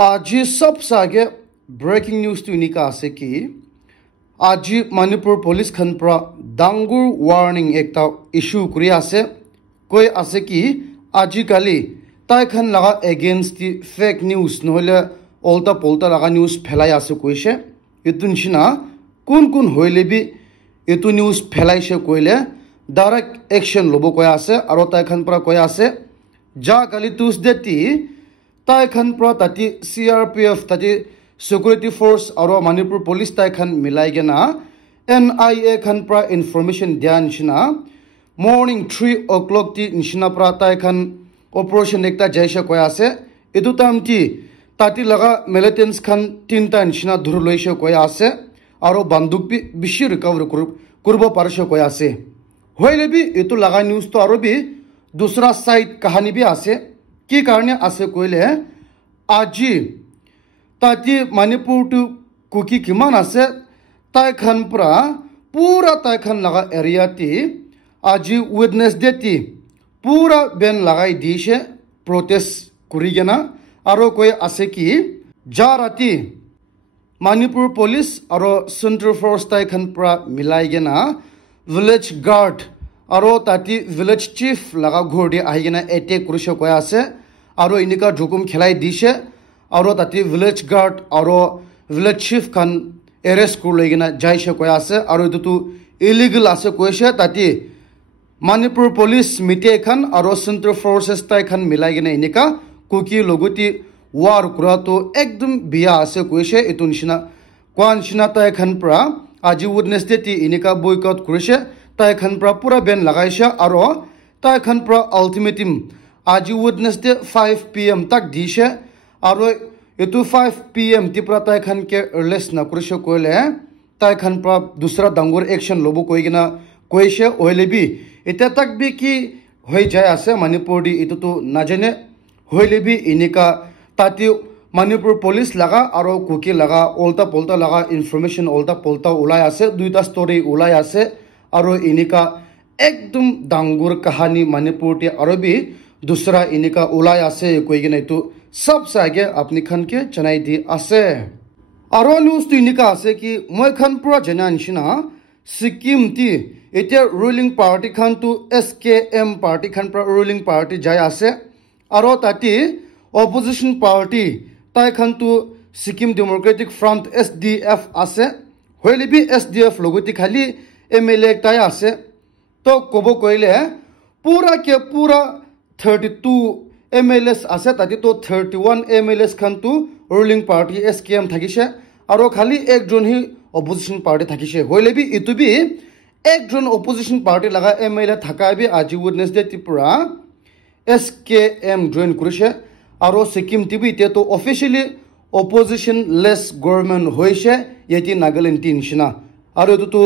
आज सबसे आगे ब्रेकिंग न्यूज तो इन्हीं का आसे कि आज मणिपुर पुलिस खनप्रा डांगुर वार्निंग एक ता इशू कुरिया से कोई आसे कि आजिकाली ताई खन लगा अगेंस्ट दी फेक न्यूज नहले ओल्टा पोल्टा लगा न्यूज फैलाई आसे कोई से इतुन शिना कुन होइले भी इतु न्यूज फैलाई से कोइले डायरेक्ट एक्शन लोबो कोई आसे और ताई खन प्रा कोई आसे जा काली ट्यूसडे ती ताई खन प्रा ताती CRPF ताती सिक्योरिटी फोर्स और मणिपुर पुलिस ताई खन मिलाई गेना NIA खन प्रा इंफॉर्मेशन दिया निशना मॉर्निंग 3 o'clock ती निशना प्रा ताई खन ऑपरेशन एकता जैसा कोई आसे इतु टाइम ती ताती लगा मिलिटेंट्स खन 3 ता निशना धुर लोइसे कोई आसे और बंदूक भी बिशी रिकवर कुर्बो पारशे कोई आसे होइले भी इतु लगा न्यूज तो और भी दूसरा साइड कहानी भी आसे की कारणे आसे कोइले आजी ताती मणिपुर टू कुकी किमान आसे ताई खन पुरा पूरा ताई खन लगा एरिया ती आजी वेडनेसडे ती पूरा बेन लगाई दीशे प्रोटेस्ट कुरिगेना आरो कोई आसे की जा राती मणिपुर पुलिस और सेंट्रल फोर्स ताई खन पुरा मिलाई गेना विलेज गार्ड और ताती विलेज चीफ लगा घोड़ी आई गेना अटैक कुरिशे कोई आसे और इनका जुकुम खिलाई दीशे और ताती विलेज गार्ड और विलेज चीफ खान अरेस्ट कर लेगिना जाइसे कोई आसे और इतु इलीगल आसे कोइसे ताती मणिपुर पुलिस मिटे खान और सेंट्रल फोर्सेस ताई खान मिलाई गेना इनका कुकी लोगुती वार कुरा तो एकदम बिया आसे कोइसे इतु निशिना क्वान शिना ताई खान प्रा आज वेडनेसडे ती इनका बॉयकॉट कुरिसे ताई खान प्रा पूरा बैन लगाइसे और ताई खान प्रा अल्टीमेटम आज वेडनेसडे 5 PM तक दीशे और इतु 5 PM तिप्रा ताई खान के अर्लेस न कुरिसे कोइले ताई खान प्रा दूसरा डांगुर एक्शन लोबो कोइगिना कोइसे ओइले भी इते तक भी की होई जाय आसे मणिपुर दी इतु तो नाजने होइले भी इनिका ताती मणिपुर पुलिस लगा और कुकी लगा उल्टा पोल्टा लगा इन्फॉर्मेशन उल्टा पोल्टा उलाई आसे दुईटा स्टोरी उलाई आसे और इनिका एकदम डांगुर कहानी मणिपुर ती और भी दूसरा इनिका उलाई आसे कोई नहीं तो सबसे आगे अपनी खन के चनाई दी आसे और न्यूज तो इनिका आसे कि मैं खन पूरा जना निशिना सिक्किम ती इते रूलिंग पार्टी खन तो SKM पार्टी खन पूरा रूलिंग पार्टी जाय आसे और ताती ऑपोजिशन पार्टी ताई खन तो सिक्किम डेमोक्रेटिक फ्रंट SDF आसे होइले भी SDF लोगोती खाली MLA ताई आसे तो कोबो कोइले पूरा के पूरा 32 MLAs आसे ताती तो 31 MLAs खन तो रूलिंग पार्टी SKM थाकिसे और खाली एक जन ही ऑपोजिशन पार्टी थाकिसे होइले भी इतु भी एक जन ऑपोजिशन पार्टी लगा MLA थाका भी आज वेडनेसडे त्रिपुरा SKM जॉइन कुरिसे और सिक्किम टीवी ते तो ऑफिशियली ऑपोजिशन लेस गवर्नमेंट होइसे यति नागालैंड ती निशिना और तो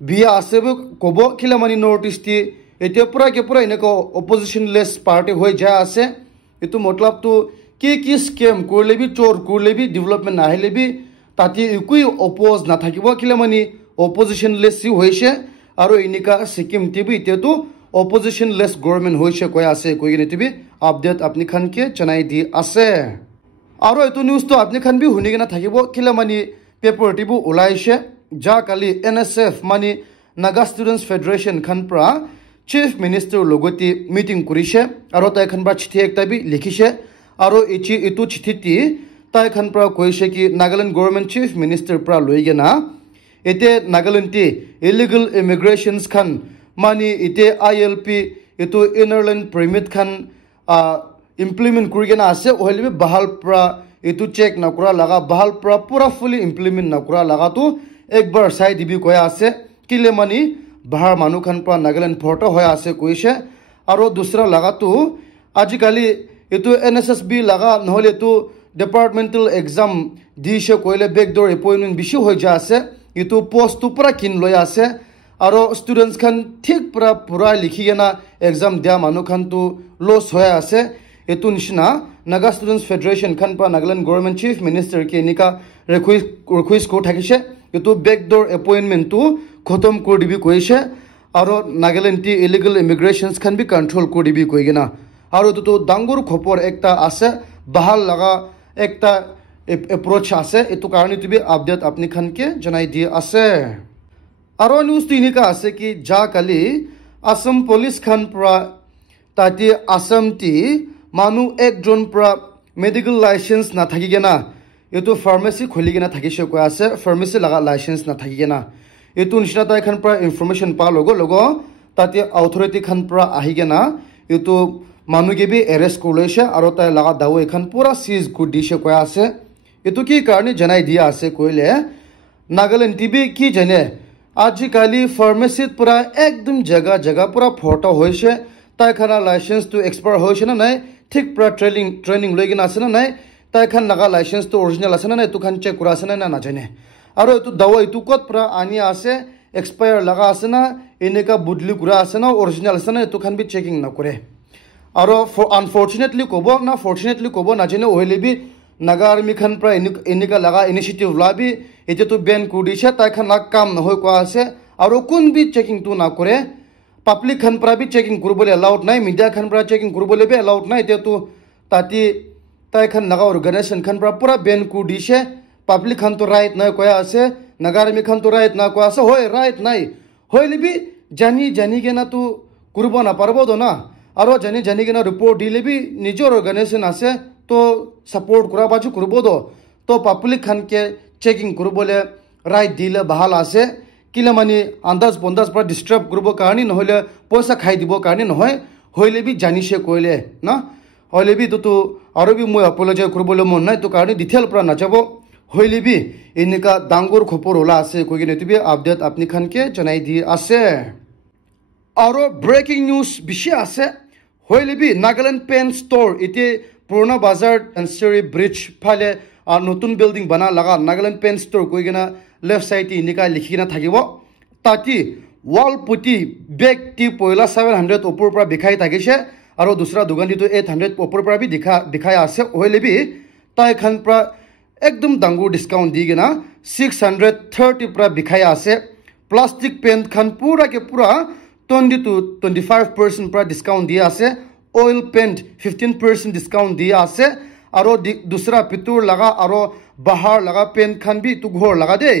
बिया आसेबो कोबो खिलामानी नॉर्थ ईस्ट ती इते पूरा के पूरा इनको ऑपोजिशन लेस पार्टी होय जा आसे इतु मतलब तो की स्कैम कोले भी चोर कोले भी डेवलपमेंट नाहिले भी ताती इकुई अपोज ना थाकिबो खिलामानी ऑपोजिशन लेस सी होइसे और इनिका सिक्किम टीवी ते तो ऑपोजिशन लेस गवर्नमेंट होइसे कोई आसे कोई ने टीवी अपडेट अपनी खन के चनाई दी आसे और इतु न्यूज तो अपनी खन भी हुनिगना थाकिबो खिलामानी पेपर टीबु उलाइसे जा काली NSF मानी नागा स्टूडेंट्स फेडरेशन खन प्रा चीफ मिनिस्टर लोगोती मीटिंग कुरिसे और ताई खन प्रा चिठी एकता भी लिखिसे और इतु चिठी ती ताई खन प्रा कोइसे कि नागालैंड गवर्नमेंट चीफ मिनिस्टर प्रा लोइगेना इते नागालैंड ती इलीगल इमिग्रेशंस खन मानी इते ILP इतु इनरलैंड परमिट खन इम्प्लीमेंट कुरिगेना आसे ओहले बहाल प्रा इतु चेक नकुरा लगा बहाल प्रा पूरा फुली इम्प्लीमेंट नकुरा लगा तो एक बार साइड दिबी कोया आसे किले मानी बाहर मानु खन प्रा नागालैंड फोटो होया आसे कोइसे और दूसरा लगा तो आजिकाली इतु NSSB लगा नहले तो डिपार्टमेंटल एग्जाम दिशे कोइले बैकडोर अपॉइंटमेंट बिशु हो जा आसे इतु पोस्ट तो पूरा किन लोया आसे और स्टूडेंट्स खन ठीक पूरा लिखिगेना एग्जाम दिया मानु खन तो लॉस होया आसे इतु निशिना नागा स्टूडेंट्स फेडरेशन खन प्रा नागालैंड गवर्नमेंट चीफ मिनिस्टर के निका रिक्वेस्ट को थाकिसे इतु बैकडोर अपॉइंटमेंट तो खत्म कर दिबी कोइसे और नागालैंड ती इलीगल इमिग्रेशंस खन भी कंट्रोल कर दिबी कोइगेना और तो डांगुर खबर एकता आसे बहाल लगा একটা এপ্রোচ আছে এটু কারণে তুমি আপডেট আপনি খানকে জানাই দিয়ে আছে আরো নিউজ তিনিকা আছে কি যা কালি আসাম পুলিশ খান পৰা তাতে আসাম টি মানুহ একজন পৰা মেডিকেল লাইসেন্স না থাকিগে না এটো ফার্মেসি খুলিগে না থাকিছে কৈ আছে ফার্মেসি লাগা লাইসেন্স না থাকিগে না এটো নিচিনা তাই খান পৰা ইনফৰমেশন পা লগো তাতে অথৰিটি খান পৰা আহিগে না এটো মানুহে বি এরেস্ট করলেছে আর তাই লাগা দাও এখান পুরা সিজ করে দিছে কৈ আছে এটো কি কারণে জানাই দিয়া আছে কইলে নাগাল্যান্ড টিভি কি জানে আজিকালি ফার্মেসিত পুরা একদম জায়গা পুরা ফটো হয়েছে তাই খানা লাইসেন্স তো এক্সপায়ার হয়েছে না নাই ঠিক পুরা ট্রেনিং লই কিনা আছে না নাই তাই খান লাগা লাইসেন্স তো অরিজিনাল আছে না নাই তো খান চেক করা আছে না না জানে আর এটো দাও এটো কত পুরা আনি আছে এক্সপায়ার লাগা আছে না এনেকা বুদলি করা আছে না অরিজিনাল আছে না এটো খান বি চেকিং না করে আর আনফর্চুনেটলি কব না জানে ওইলে বি নাগা আর্মি খান প্রায় এনেকা লাগা ইনিশিয়েটিভ লাবি এটা তো ব্যান করে দিছে তাই খান কাম নহয় কোয়া আছে আর কোন বি চেকিং তো না করে পাবলিক খান প্রা বি চেকিং করবলে এলাউড নাই মিডিয়া খান প্রা চেকিং করবলে বি এলাউড নাই এটা তো তাতি তাই খান নাগা অর্গানাইজেশন খান প্রা পুরা ব্যান করে দিছে পাবলিক খান তো রাইট নাই কোয়া আছে নাগা আর্মি খান তো রাইট না কোয়া আছে হয় রাইট নাই হইলে বি জানি কে না তো করব না পারবো তো না আর জানি কেনা রিপোর্ট দিলে বি নিজের অর্গানাইজেশন আছে তো সাপোর্ট করা বাজু করবো তো পাবলিক খানকে চেকিং করবলে রাইট দিলে ভাল আছে কিলে মানে আন্দাজ বন্দাজ পৰা ডিস্টার্ব করব কারণে নহলে পয়সা খাই দিব কারণে নহয় হইলে বি জানিছে কইলে না হইলে বি তো আরো বি মই অপোলজাইজ করবলে মন নাই তো কারণে ডিটেল পৰা নাযাব হইলে বি এনেকা ডাঙর খবর ওলা আছে কই কিনে তুমি আপডেট আপনি খানকে জানাই দি আছে আর ব্রেকিং নিউজ বিষয় আছে হইলে বি নাগাল্যান্ড পেন স্টোর এতে পুরোনো বাজার এনসেরি ব্রিজ ফালে নতুন বিল্ডিং বানা লাগা নাগাল্যান্ড পেন স্টোর কই কিনা লেফট সাইডে এনেকা লিখি কিনা থাকিব তাতি ওয়াল পুটি বেগ টি পয়লা 700 ওপর পৰা বিখাই থাকিছে আৰ দুসৰা দোকান দি তো 800 ওপৰ পৰা বি দিখাই আছে হইলে বি তাই খান পৰা একদম ডাঙৰ ডিসকাউন্ট দি কিনা 630 পৰা বিখাই আছে প্লাস্টিক পেন খান পুৰা কে পুৰা 20 to 25% পৰা ডিসকাউন্ট দিয়া আছে অয়েল পেন্ট 15% ডিসকাউন্ট দিয়া আছে আর দুসরা পিতুর লাগা আর বাহার লাগা পেন্ট খান বি তু ঘর লাগা দে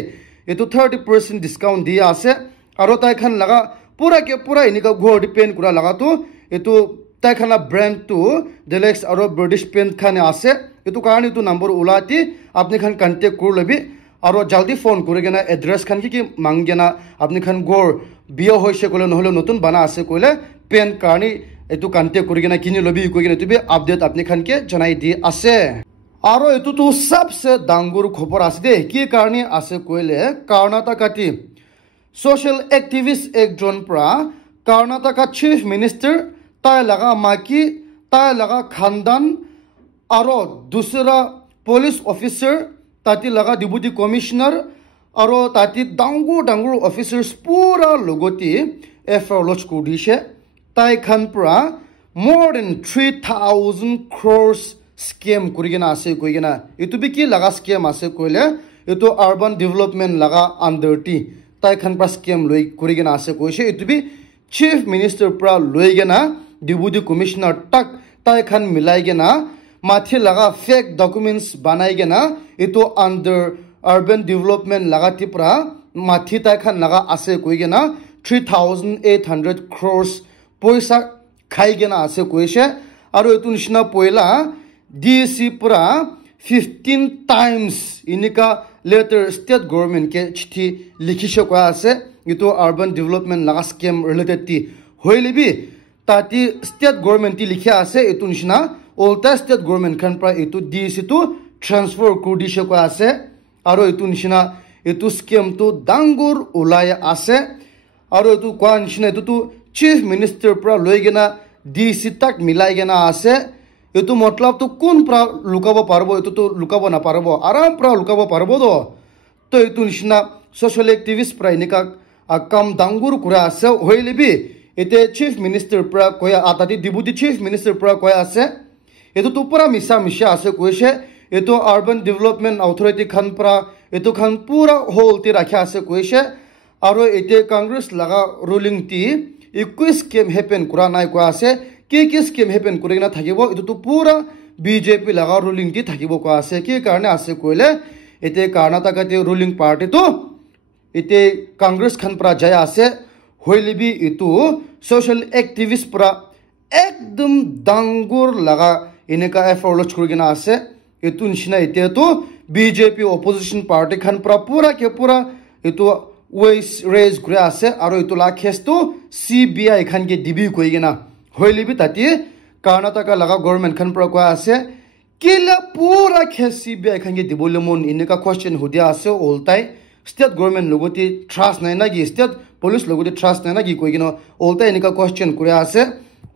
এটো 30% ডিসকাউন্ট দিয়া আছে আর তাই খান লাগা পুরা এনেকা ঘর দি পেন্ট কুরা লাগা তো এটো তাই খানা ব্র্যান্ড তো ডেলেক্স আর ব্রিটিশ পেন্ট খানে আছে এটো কারণে তো নাম্বার উলাতি আপনি খান কন্টাক্ট করে লবি আর জলদি ফোন করে গেনা এড্রেস খান কি মাঙ্গে না আপনি খান গড় বিয়ে হয়েছে কলে নহলে নতুন বানা আছে কইলে পেন কারণে এটো কন্টাক্ট করে গেনা কিনে লবি কই গেনা তুমি আপডেট আপনি খানকে জানাই দি আছে আর এটো তো সবসে ডাঙর খবর আছে দে কি কারণে আছে কইলে কর্ণাটকাতি সোশ্যাল অ্যাক্টিভিস্ট একজন প্রা কর্ণাটকা চিফ মিনিস্টার তাই লাগা মাকি তাই লাগা খানদান আর দুসরা পুলিশ অফিসার তাতি লাগা ডিপুটি কমিশনার আর তাতি ডাঙর অফিসার্স পুরা লগতি এফআইআর লজ করে দিছে তাই খান পৰা more than 3,000 crores স্কেম কৰি কিনা আছে কৈ কিনা এটো বি কি লাগা স্কেম আছে কইলে এটো আরবান ডেভেলপমেন্ট লাগা আন্ডার টি তাই খান পৰা স্কেম লৈ কৰি কিনা আছে কৈছে এটো বি চিফ মিনিস্টাৰ পৰা লৈ কিনা ডিপুটি কমিশনার তাক তাই খান মিলাই কিনা মাথি লাগা ফেক ডকুমেন্টস বানাই কিনা এটো আন্ডার আরবান ডেভেলপমেন্ট লাগা টি পৰা মাথি তাই খান লাগা আছে কৈ কিনা 3,800 crores পয়সা খাই কিনা আছে কৈছে আর এটো নিচিনা পয়লা ডিসি পুরা 15 times ইনিকা লেটার স্টেট গভর্নমেন্ট কে চিঠি লিখিছে কোয়া আছে এটো আরবান ডেভেলপমেন্ট লাগা স্কিম রিলেটেড টি হইলিবি তাতি স্টেট গভর্নমেন্ট টি লিখা আছে এটো নিচিনা ওলটা স্টেট গভর্নমেন্ট খান প্রা এটো ডিসি টু ট্রান্সফার করে দিছে কোয়া আছে আর এটো নিচিনা এটো স্কিম তো ডাঙর ওলাই আছে আর এটো কোয়া নিচিনা এটো তো চিফ মিনিস্টার প্রা লৈ গেনা ডিসি তাক মিলাই গেনা আছে এটো মতলব তো কোন প্রা লুকাব পারবো এটো তো লুকাব না পারবো আরাম প্রা লুকাব পারবো তো এটো নিচিনা সোশ্যাল অ্যাক্টিভিস্ট প্রা এনেকা কাম ডাঙর করে আছে হইলিবি এতে চিফ মিনিস্টার প্রা কয়া আতাতি ডিপুটি চিফ মিনিস্টার প্রা কয়া আছে এটো তো পুরা মিশা আছে কইছে এটো আরবান ডেভেলপমেন্ট অথরিটি খান প্রা এটো খান পুরা হোলতে রাখা আছে কইছে আর এতে কংগ্রেস লাগা রুলিং টি 21 স্কিম হ্যাপেন করা নাই কোয়া আছে কি স্কিম হ্যাপেন করে না থাকিব এটো তো পুরা BJP laga ruling ti thakibo ko ase ki karne ase koile ete Karnataka te ruling party to ete Congress khan pra jaya ase hoilibi itu social activist pra ekdum dangur laga ineka effort loch kurigina ase itu nishina ete to BJP opposition party khan pra pura ke pura itu ways raise kure ase aro itu la case to CBI khan ke dibi koigina hoilibi tati Karnataka laga government khan pra ko ase kila pura case CBI khan ke dibolemon ineka question hudia ase oltai state government logoti trust nai na gi state police logoti trust nai na gi koigino oltai ineka question kure ase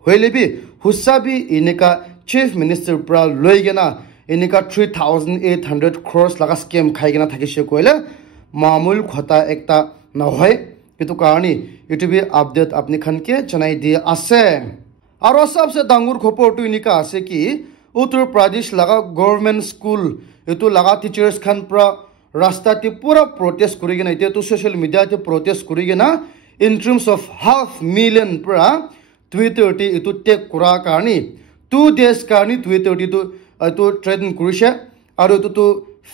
hoilibi husabi ineka chief minister pra loigena ineka 3800 crores laga scam khaigena thakise koile मामूल खोता एकता न होय कितु कहानी YouTube update अपनी खन के चनाई दिए आसे और सबसे दांगुर खोपोटु निका आसे कि उत्तर प्रदेश लगा गवर्नमेंट स्कूल इतु लगा टीचर्स खन प्रा रास्ता ती पूरा प्रोटेस्ट करिगेना इते तो सोशल मीडिया ते प्रोटेस्ट करिगेना इन टर्म्स ऑफ 500,000 प्रा ट्विटर ती इतु टेक कुरा कहानी 2 days कहानी ट्विटर ती तो ट्रेडिंग करिसे और तो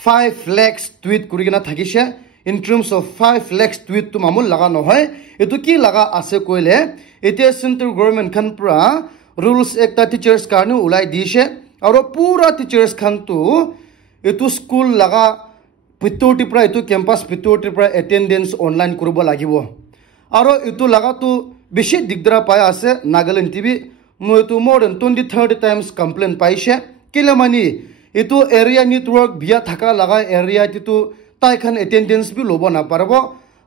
5 lakhs tweet kurigena thakise in terms of 5 lakhs tweet to mamul laga no hoy etu ki laga ase koile ete central government khan pra rules ekta teachers karnu ulai dise aro pura teachers khan tu etu school laga pitoti pra etu campus pitoti pra attendance online kuribo lagibo aro etu laga tu beshi digdara paya ase Nagaland TV mo etu more than 20-30 times complaint paise kilamani itu area network biya thaka laga area titu tai khan attendance bi lobo na parbo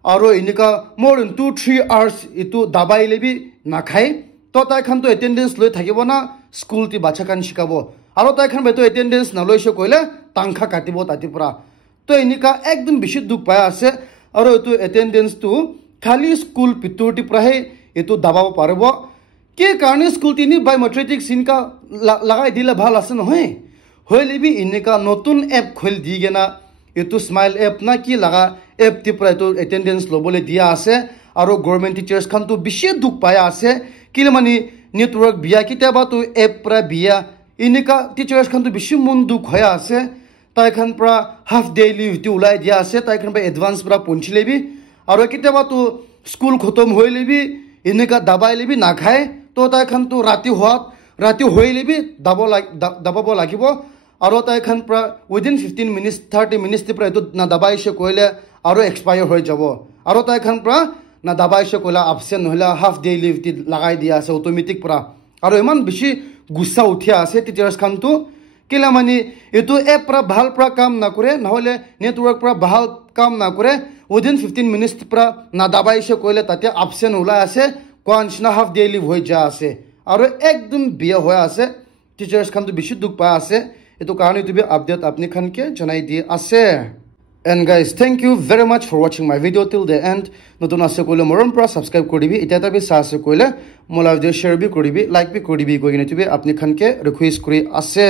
aro inika more than 2-3 hours itu dabai lebi na khai to tai khan to attendance loi thakibo na school ti bacha kan shikabo aro tai khan beto attendance na loise koile tangkha katibo tatipura to inika ekdum bishi duk pa ase aro itu attendance tu khali school pitoti prahe itu dababo parbo ke karne school tini biometric sin ka lagai dile bhal ase nohoi hoilibi ineka notun app khol digena etu smile app na ki laga app ti pra to attendance lobole dia ase aro government teachers khan to bishi duk paya ase kilmani network biya kitaba to app pra biya ineka teachers khan to bishi mun duk hoya ase tai khan pra half day leave ti ulai dia ase tai khan ba advance pra ponchilebi aro kitaba to school khotom hoilebi ineka dabai lebi na khai to tai khan to rati hoilebi dababo lagibo aro tai khan pra within 15 minutes 30 minutes ti pra etu na dabai she koile aro expire hoi jabo aro tai khan pra na dabai she koila absent hoila half day leave ti lagai dia ase automatic pra aro eman bishi gussa uthia ase teachers khan tu kila mani etu app pra bhal pra kam na kore na hole network pra bhal kam na kore within 15 minutes pra na dabai she koile tate absent hola ase konchna half day leave hoi ja ase aro ekdum biya hoya ase teachers khan tu bishi duk pa ase etu karone tu bi update apni khan ke janai di ase and guys thank you very much for watching my video till the end notun ase koile moron pra subscribe koribi eta ta bi sa ase koile mola video share bi koribi like bi koribi koine tu bi apni khan ke request kori ase